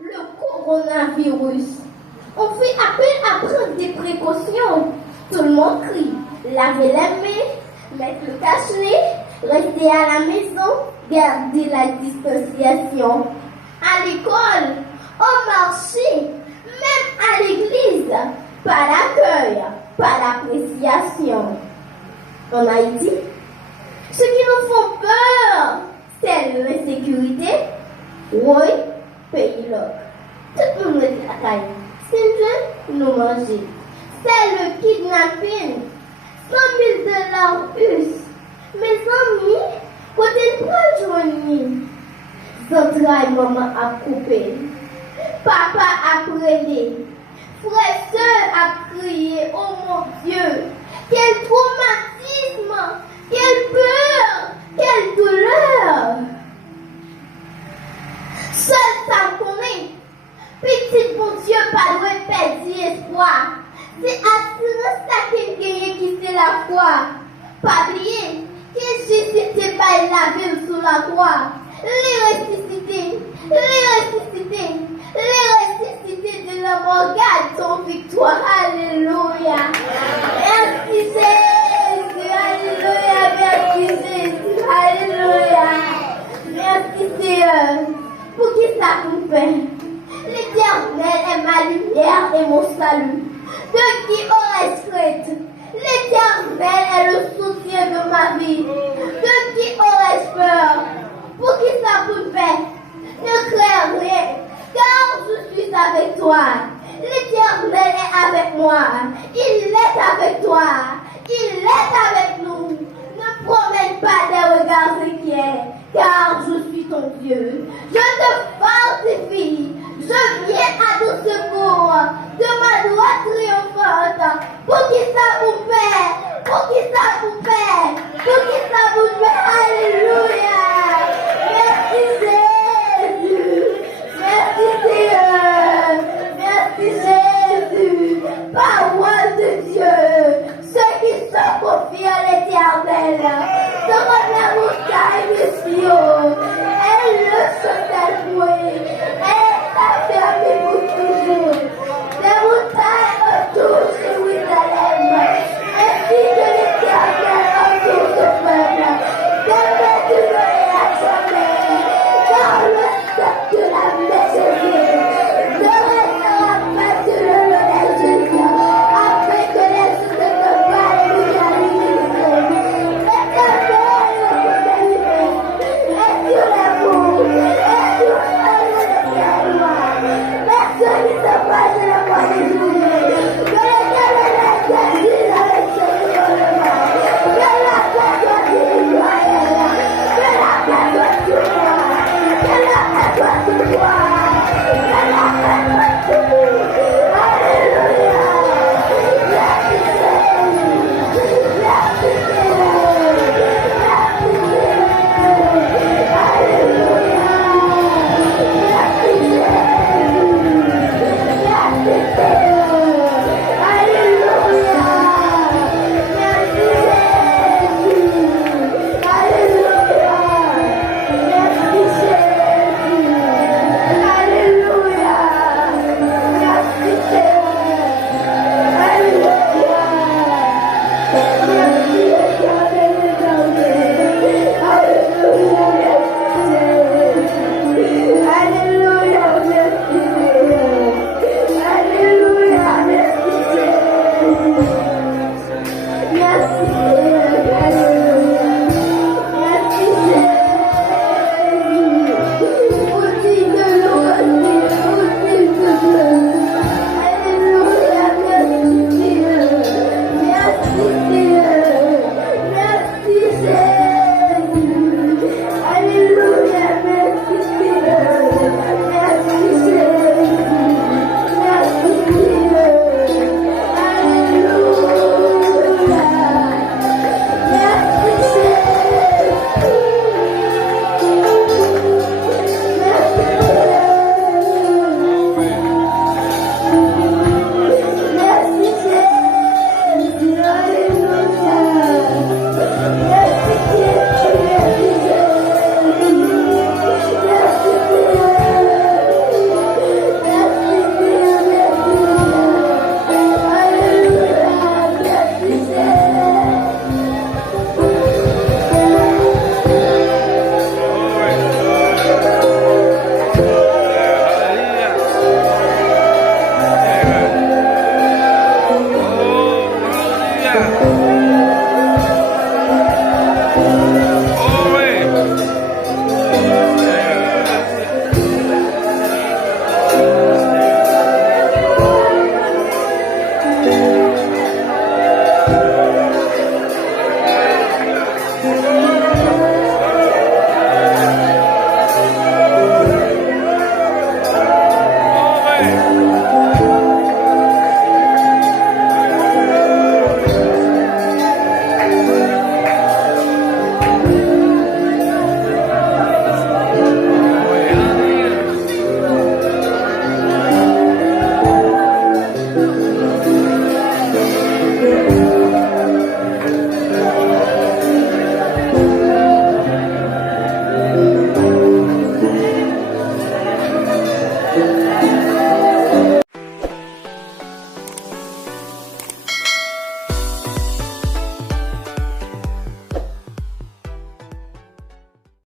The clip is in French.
le coronavirus. On fait appel à prendre des précautions. Tout le monde crie. Laver les mains, mettre le cache-nez, rester à la maison, garder la distanciation. À l'école, au marché, même à l'église, pas d'accueil, pas d'appréciation. En Haïti, ce qui nous font peur, c'est l'insécurité. Oui, pays là. Tout le monde est à la caille. C'est nous manger. C'est le kidnapping. 100 000 $ us. Mes amis, côté de journée, central maman a coupé. Papa a prêlé. Frère, soeur a crié. Oh mon Dieu, quel traumatisme, quelle peur, quelle douleur. Seul ça me connaît. Petit bon Dieu, pas de perdre espoir. C'est assurance ça qui gagne qui c'est la foi. Pas oublier que Jésus était pas la ville sous la croix. Les ressuscités, de la mort garde son victoire. Alléluia. Merci Jésus. Alléluia. Merci Jésus. Alléluia. Merci Seigneur. Pour qui ça nous fait? L'Éternel est ma lumière et mon salut. De qui aurais-je crainte? L'Éternel est le soutien de ma vie. De qui aurais-je peur? Pour qui ça vous fait? Ne crains rien, car je suis avec toi. L'Éternel est avec moi. Il est avec toi. Il est avec nous. Ne promène pas des regards inquiets, car je suis ton Dieu. Je te fortifie. Je viens à ton secours de ma droite triomphante. Pour qui ça vous fait? Pour qui ça vous fait? Pour qui ça vous fait? Alléluia.